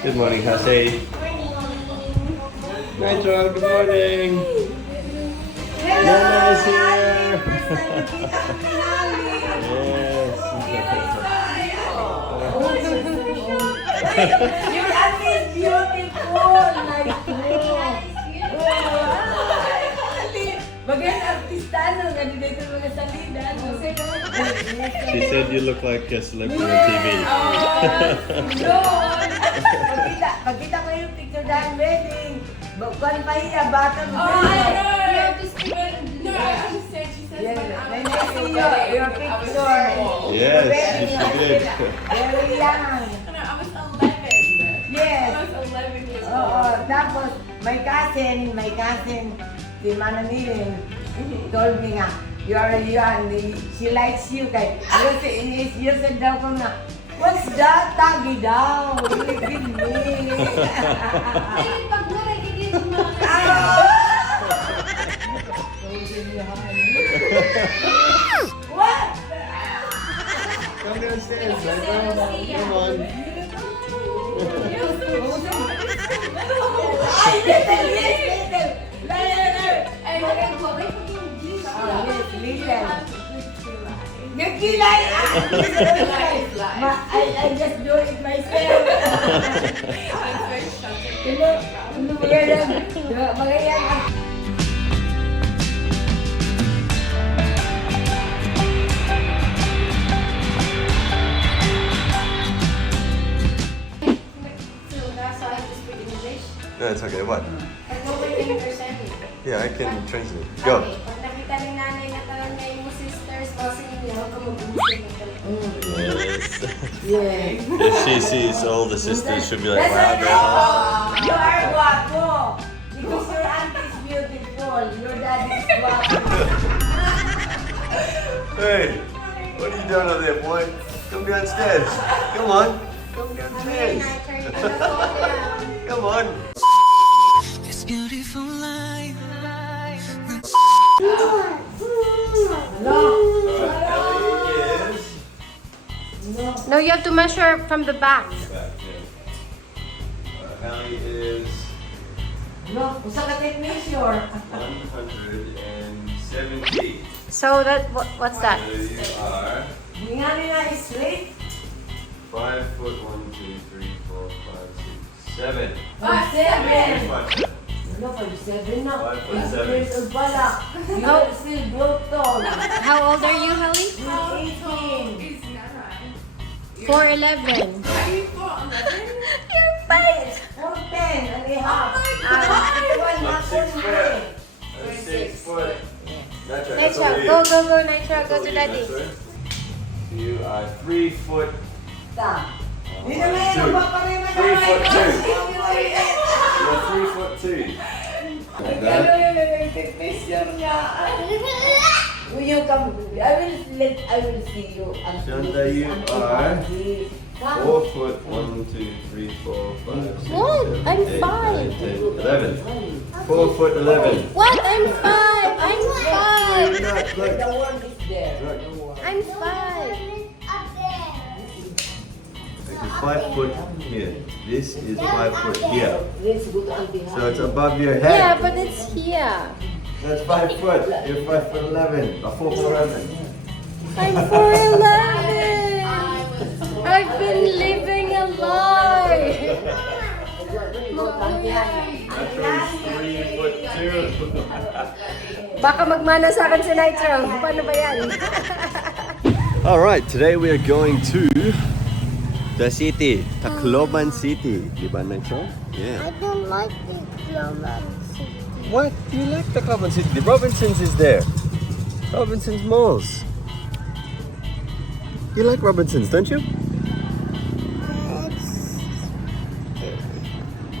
Good morning, Halle. Dwantro, good morning. Nana is here. You are beautiful, my God. Bagan artistano, ganito mga salida. She said you look like a celebrity on TV. Pagkita ko yung picture dahil wedding. Bukan pa iya, bata mo. Your picture. Yes, she did. Very young. I was 11. Yes. I was 11 years old. Oo, tapos my cousin, si Manamirin, told me nga, you are young, she likes you, kay, you said daw ko nga, what's that? Tagi daw, you give me. Ay, pag nakikinig mo mga What? Come downstairs, come on. Ay, little. Ay, magagawa ko yung English. Little. Nagkilay! I just do it myself. That's very shocking. Magayan. So that's why I just speak English. No, it's okay. What? Pag okay yung percentage. Yeah, I can translate. Go. Okay, pag nakita ni nanay na parang kayo mo sisters, kasi ninyo, huwag ka mag-uusap ng Yes. Yeah. If she sees all the sisters, she'll be like, That's wow, why girl. you are guapo. Because your auntie is beautiful. Your daddy is guapo. Hey, what are you doing up there, boy? Come downstairs. Come on. Come downstairs. Come on. This beautiful life. Ellie is. No, you have to measure from the back. Back, yeah. Ellie is No, usa ka take measure. 170. So what's that? So you are Ningali na straight. 5 foot 1, 2, 3, 4, 5, 6, 7. 7. 5'7". No, 5'7" na. 5'7". 8 years old pala. You are still grow tall. How old are you, Halle? You're 18. Is Nana? 4'11". Are you 4'11"? You're fine. 4'10" and a half. I'm 6 foot. I'm 6 foot. That's right. That's Nitra, what it is. go, Nitra, go to daddy. That's right. You are 3 foot. Ta. Di na Two. may iba pa rin 3 foot 2. You're 3 foot 2. Like that. Take picture niya. Will you come? I will see you. Shanta, you are 4 foot 1, 2, 3, 4, 5, 6, What? 7, I'm 8, 9, 5. 10, 11. 4 foot 11. What? I'm 5. I'm 5. Look, look. The one is there. Look. I'm 5. Okay, 5 foot here. This is 5 foot here. Let's go to Auntie So it's above your head. Yeah, but it's here. That's 5 foot. You're 5 foot 11. 4 foot 11. I'm 4'11". I've been living a lie. That's 3 foot 2. Baka magmana sa akin si Nitro. Paano ba yan? Alright, today we are going to the city, Tacloban City. Diba, Nitro? Yeah. I don't like the Clover City. What? You like Tacloban City? The Robinsons is there. Robinsons Malls. You like Robinsons, don't you?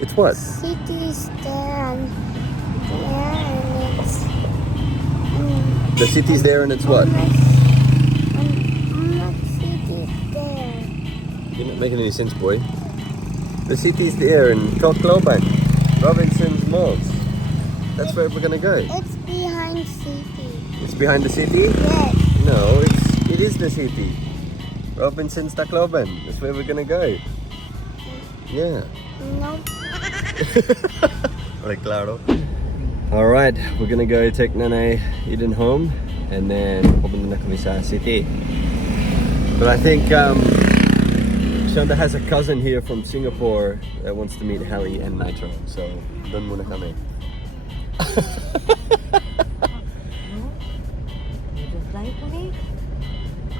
It's what? City's there and it's The city's there and it's what? not city's there. You're not making any sense, boy. The city's there in Tacloban. Robinsons Malls. That's where we're gonna go. It's behind city. It's behind the city? Yes. No, it is the city. Robinsons Tacloban. That's where we're gonna go. Yeah. Nope. Right, claro. Alright, we're gonna go take Nanay Eden home and then pupunta na kami sa city. But I think Shanda has a cousin here from Singapore that wants to meet Halle and Nitro. So, doon muna kami. You just like me?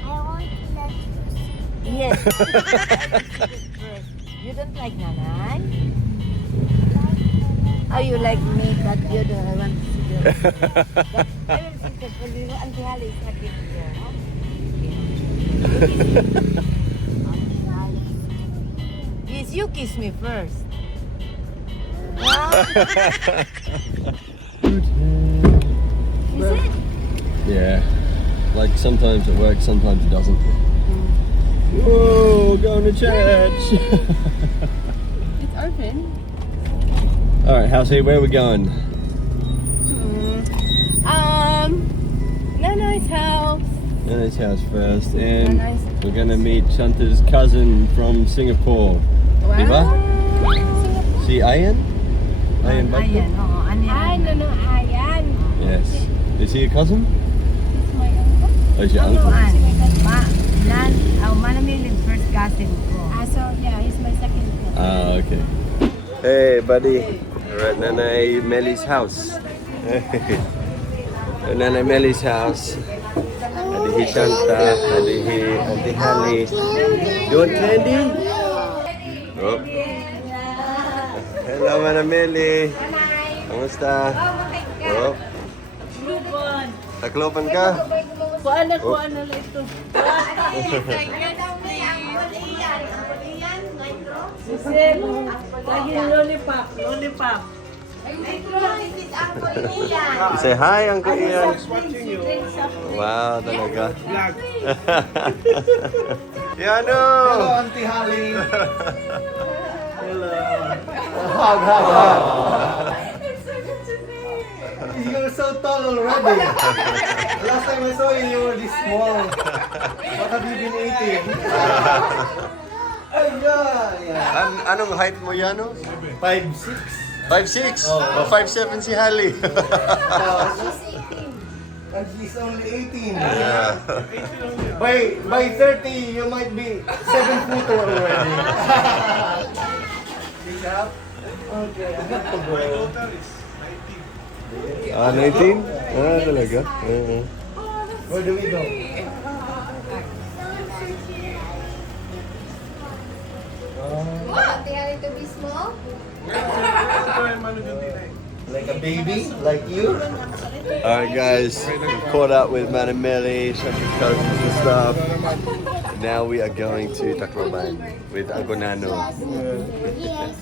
I want to let you see. Yes. You don't like Nanay? Oh, you like me, but you don't want to see you. But I will think that for you, Auntie Halle is happy here. Yes, you kiss me first. Is it? Yeah. Like sometimes it works, sometimes it doesn't. Whoa, going to church. It's open. Alright, Halsey, where are we going? Nana's house. Nana's house first, and Nana's we're gonna meet Shanta's cousin from Singapore. Diba? Si Ayan? Ayan ba? Ayan, oo. Ay, no, ayan. Yes. Is he a cousin? It's my uncle. Oh, is your uncle? Manamilin first cousin ko. So, yeah, he's my second cousin. Ah, okay. Hey, buddy. We're at Nanay Melly's house. Hey. We're at Nanay Melly's house. Adihi Shanta, Adihi Halle. You want candy? Oh. Hello, Manang Melly. Kamusta? Oh. Taklopan ka? Kuan na lang ito. Lagi lollipop. You say hi, Uncle Ian. Wow, talaga. Yano! Hello, Auntie Halle. Hello. Hug. It's so good to see you. You're so tall already. Last time I saw you, you were this small. What have you been eating? Ay, yeah. Anong height mo, Yano? 5'6". 5'6"? O 5'7" si Halle. And she's only 18. Yeah. By 30, you might be 7-footer already. Big up. Okay, I got to go. Ah, 19? Ah, talaga? Where do we go? What? They had it to be small? Like a baby? Like you? Alright guys, we caught up with Manang Melly, Shanta's cousins and stuff. Now we are going to Tacloban with Uncle Nano. Yes.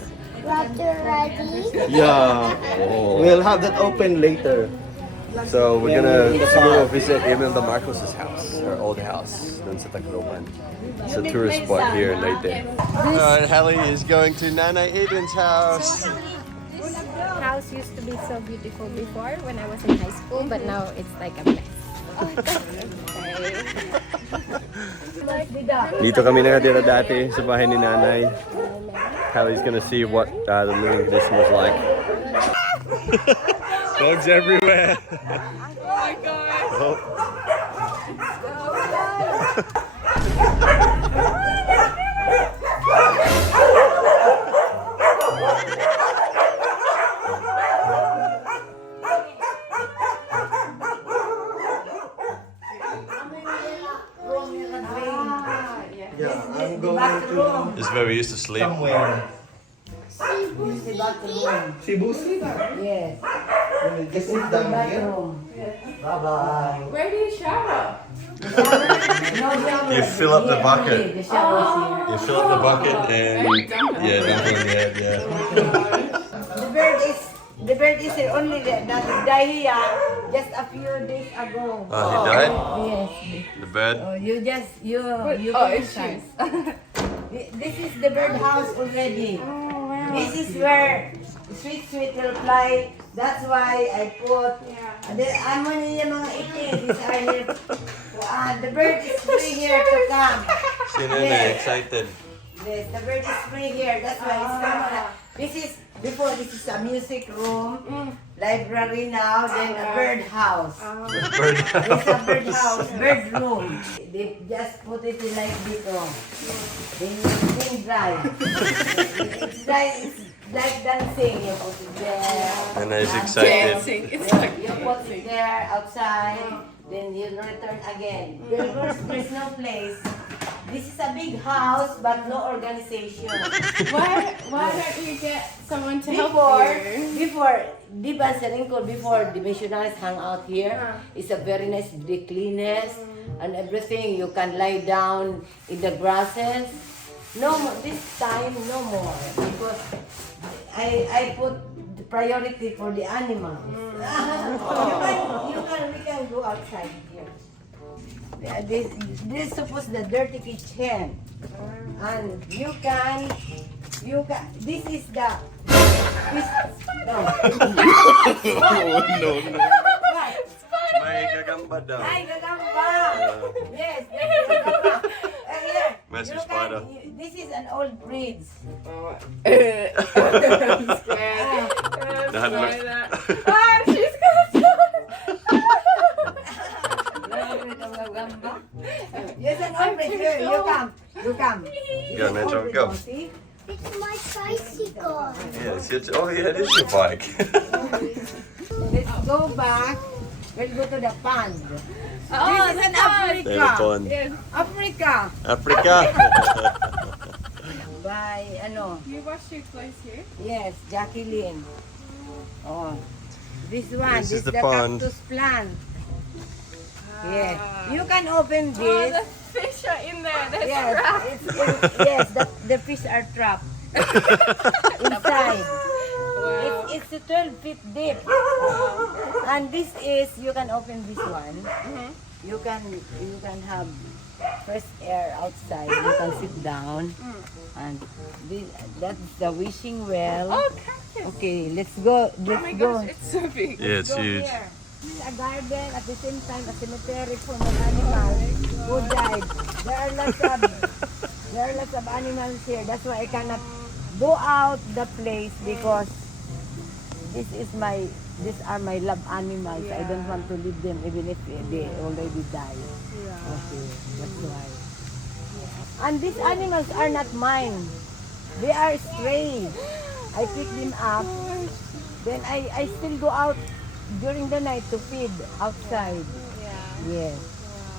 Water ready? Yeah. We'll have that open later. So we're gonna visit Imelda Marcos's house, her old house, dun sa Tacloban. It's a tourist spot here in Leyte. Alright, Halle is going to Nana Eden's house. House used to be so beautiful before when I was in high school, but now it's like a mess. Dito kami nakatira dati sa bahay ni Nanay. Halle's gonna see what the living condition was like. Dogs everywhere. Oh my god! Oh. Yeah, I'm going to This is where we used to sleep. somewhere. Cebu? Yes. We'll just sit down here. Bye-bye. Where do you shower? You fill up the bucket. The shower's here. You fill up the bucket and yeah, dump it in the head, yeah. The bird is here only that died here just a few days ago. Oh, he died? Yes. The bird? Oh, you criticize. This is the bird house already. This is where sweet will fly. That's why I put. Ano niya mga itin. These are here. The bird is free here to come. Si Nene, excited. Yes, the bird is free here. That's why it's not. This is before. This is a music room, library now. Then a bird house. It's a bird house, bird room. They just put it in like this. Then you dry. It's like dancing. You put it there. And he's excited. You put it there outside. Then you return again. There's no place. This is a big house, but no organization. Why don't you get someone to help you? Before, di ba sa Ringkod, before the missionaries hang out here, it's a very nice, the cleanest, and everything. You can lie down in the grasses. No more, this time, no more. Because I put the priority for the animals. We can go outside here. This is supposed the dirty kitchen, and you can. This is the. No. No. What? May gagamba daw. Ay, gagamba. Yes. Here. Mas You espada. can- This is an old bridge. Nahanap. She's gonna Yes, an old bridge. Here, you come. Go, Metro, go. See? It's my bicycle. Yeah, it is your bike. Let's go back. We'll go to the pond. Oh, This is an Africa. Telephone. Africa. Africa. By You wash your clothes here? yes, Jacqueline. Oh, this one. This is the the pond. cactus plant. Yes, you can open Oh, this. the fish are in there. That's Yes, right. yes, the fish are trapped inside. It's a 12 feet deep. And this is, you can open this one. You can have fresh air outside. You can sit down. And that's the wishing well. Oh, cactus. Okay, let's go. Oh Let's my go. gosh, it's so big. Yeah, it's Go huge. here. This is a garden, at the same time a cemetery for my animals who died. There are lots of animals here. That's why I cannot go out the place because these are my love animals. I don't want to leave them even if they already died. Okay, that's why. And these animals are not mine. They are stray. I pick them up. Then I still go out during the night to feed outside. Yes.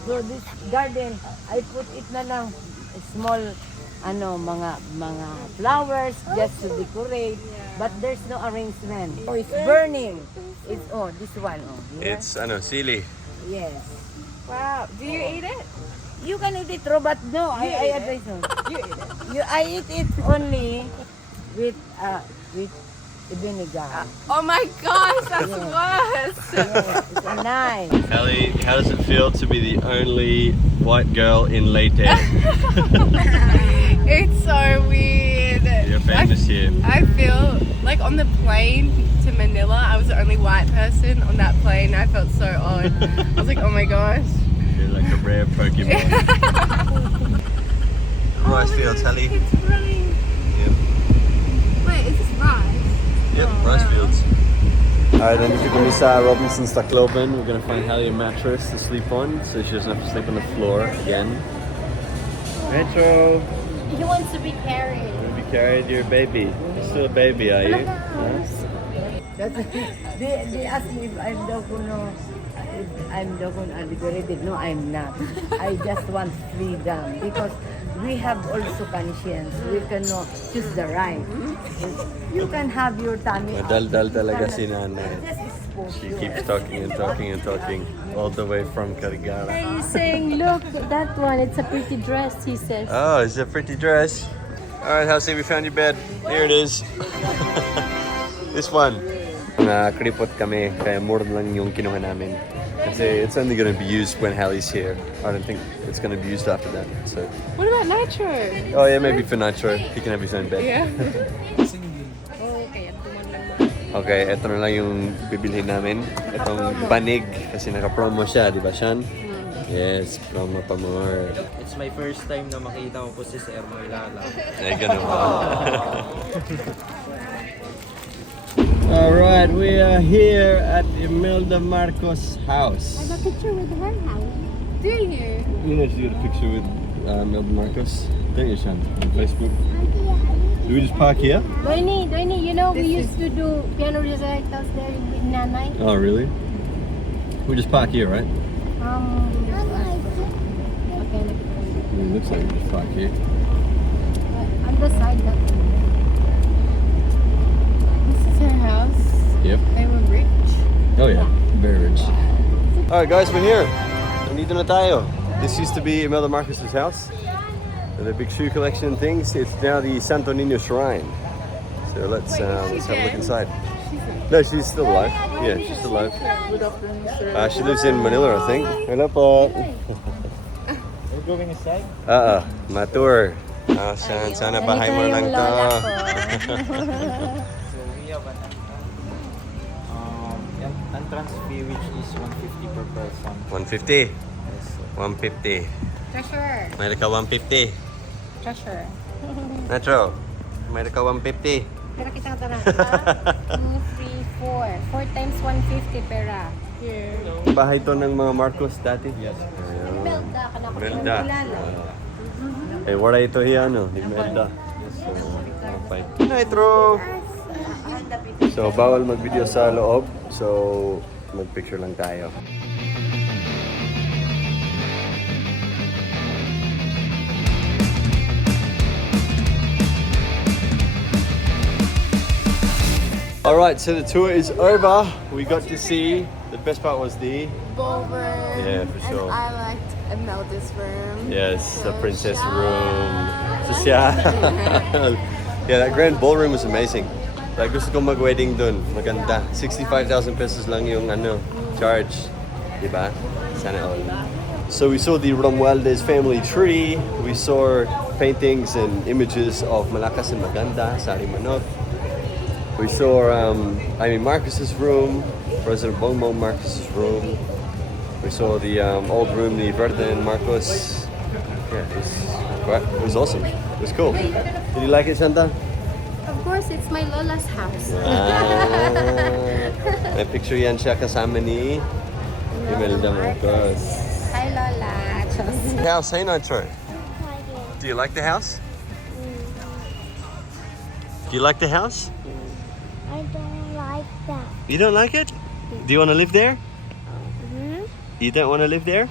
So this garden, I put it na lang small mga flowers just to decorate. But there's no arrangement. Oh, it's burning. It's this one. Yeah? It's silly. Yes. Wow. Do you eat it? You can eat it raw, but no, I advise no. You eat it. I eat it only with vinegar. Oh my gosh, that's worse. Yes, it's a nice. Halle, how does it feel to be the only white girl in Leyte? It's so weird. You're famous here. I feel like on the plane to Manila, I was the only white person on that plane. I felt so odd. I was like, oh my gosh. You're like a rare Pokemon. Rice fields, Halle. It's running. Yep. Wait, is this rice? Yep, rice fields. Alright, then if you're going to be Sarah Robinson's Tacloban, we're going to find Halle a mattress to sleep on so she doesn't have to sleep on the floor again. Metro, He wants to be carried. you'll be carried, you're a baby. You're still a baby, are you? That's, they asked me if I'm liberated. No, I'm not. I just want freedom because we have also conscience. We cannot choose the right. You can have your tummy out. Madaldal talaga si nanay. Just expose She you. keeps talking and talking and talking all the way from Carigara. He's saying, look, that one, it's a pretty dress, he says. Oh, it's a pretty dress. Alright, Halsey, we found your bed. Here it is. This one. Nakripot kami, kaya mura lang yung kinuha namin. Kasi it's only gonna be used when Halle's here. I don't think it's gonna be used after that. So, What about Nitro? oh yeah, maybe for Nitro, he can have his own bed. Yeah. Okay, eto na lang yung bibilhin namin. Itong banig, kasi naka-promo siya, di ba Shan? Yes, promo pa more. It's my first time na makita ko po si Sir Moilala. Ay, ganun ba? Alright, we are here at Imelda Marcos' house. I have a picture with her house. Do you? You know, she got a picture with Imelda Marcos. Don't you, Sean? On Facebook. Do we just park here? Dwaine, you know we used to do piano recitals there with Nanay. Oh, really? We just park here, right? Okay, It looks like we just park here. on the side that This is her house. Yep. They were rich. Oh yeah, very rich. Alright guys, we're here. Nandito na tayo. This used to be Imelda Marcos' house. With a big shoe collection and things. It's now the Santo Niño Shrine. So let's have a look inside. No, she's still alive. Yeah, she's still alive. She lives in Manila, I think. Hello po. We're going inside? Matur. Sana bahay mo lang to. So we have an entrance fee which is 150 per person. 150. Yes, so 150. treasure. Mayroon ka 150. Treasure. Metro. Mayroon ka 150. Pera kita tara. 2, 3, 4. 4 times 150 pera. Yeah. Bahay to ng mga Marcos dati? yes. Imelda, kana ko Imelda. kilala. Eh, wala ito ano, Imelda. So, okay. Nitro! So, bawal mag-video sa loob. So, mag-picture lang tayo. Alright, so the tour is over. We got to see, the best part was the... Ballroom. Yeah, for sure. And I liked Imelda's room. Yes, the So princess shy. room. So, yeah. Yeah, that grand ballroom was amazing. Like, gusto ko mag-wedding dun. Maganda. 65,000 pesos lang yung charge. Diba? Sana all. So we saw the Romualdez family tree. We saw paintings and images of Malakas and Maganda, Sari Manok. We saw, Marcus's room, President Bongbong Marcus's room. We saw the old room, the Verde and Marcos. Yeah, it was awesome. It was cool. Did you like it, Santa? Of course, it's my Lola's house. May picture yan siya kasama ni Imelda Marcos. Hi, Lola. House, hey Nitro. Do you like the house? Do you like the house? I don't like that. You don't like it? Do you want to live there? Hmm? You don't want to live there?